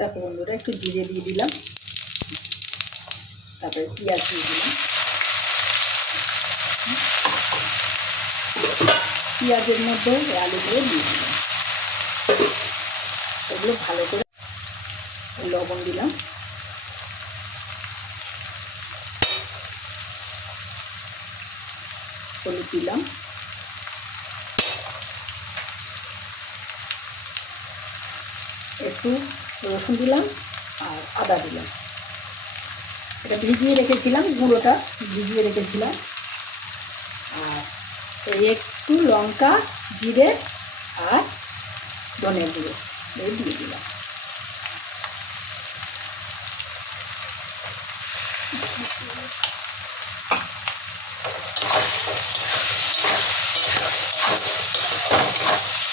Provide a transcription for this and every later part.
দেখো বন্ধুরা, একটু জিরে দিয়ে দিলাম, তারপরে পেঁয়াজ দিয়ে দিলাম। পেঁয়াজের মধ্যে আলুগুলো দিয়ে দিলাম, এগুলো ভালো করে লবণ দিলাম, হলুদ দিলাম, একটু রসুন দিলাম আর আদা দিলাম। এটা ভিজিয়ে রেখেছিলাম, গুঁড়োটা ভিজিয়ে রেখেছিলাম। আর একটু লঙ্কা, জিরে আর ধনে গুঁড়ো দিয়ে দিলাম।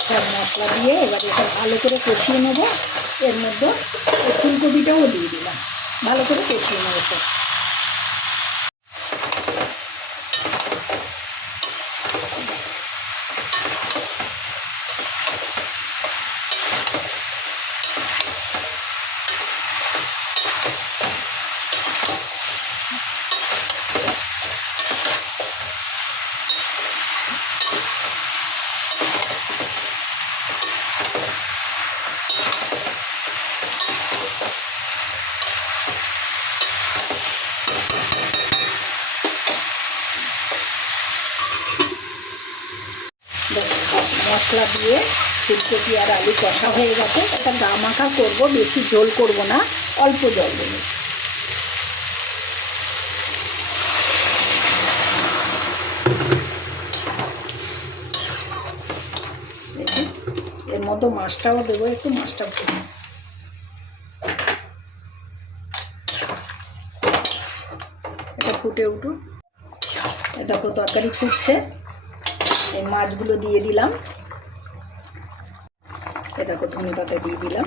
সব মশলা দিয়ে এবার এটা ভালো করে কষিয়ে নেবো। এর মধ্যে ফুলকপিটাও দিয়ে দিলাম, ভালো করে কষিয়ে নেবো সব। মশলা দিয়ে ফুলকপি আর আলু কষা হয়ে গেছে। এটা গা মাখা করবো, বেশি ঝোল করব না, অল্প জল দেবো। এর মধ্যে মাছটাও দেবো, একটু মাছটা ভুনি। এটা ফুটে উঠুক। দেখো তরকারি ফুটছে, এই মাছগুলো দিয়ে দিলাম। দেখো ধনে পাতা দিয়ে দিলাম।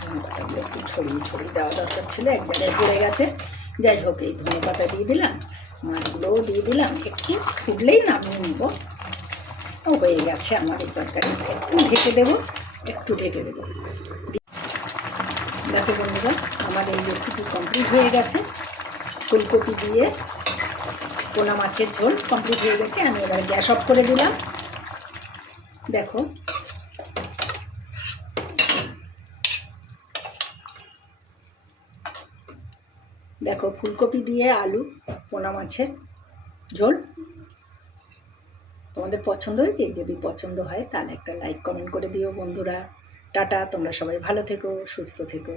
ধনে পাতাগুলো একটু ছড়িয়ে ছড়িয়ে দেওয়া দরকার ছিল, এক জায়গায় পড়ে গেছে। যাই হোক, এই ধনে পাতা দিয়ে দিলাম, মাছগুলোও দিয়ে দিলাম। একটু ফুটলেই নামিয়ে নিব। হয়ে গেছে আমার এই তরকারিটা। একটু ঢেকে দেবো, একটু ঢেকে দেবো। দেখো বন্ধুরা, আমার এই রেসিপি কমপ্লিট হয়ে গেছে। ফুলকপি দিয়ে পোনা মাছের ঝোল কমপ্লিট হয়ে গেছে। আমি এবার গ্যাস অফ করে দিলাম। দেখো দেখো ফুলকপি দিয়ে আলু পোনা মাছের ঝোল। তোমাদের পছন্দ হয়েছে? যদি পছন্দ হয় তাহলে একটা লাইক কমেন্ট করে দিও বন্ধুরা। টাটা, তোমরা সবাই ভালো থেকো, সুস্থ থেকো।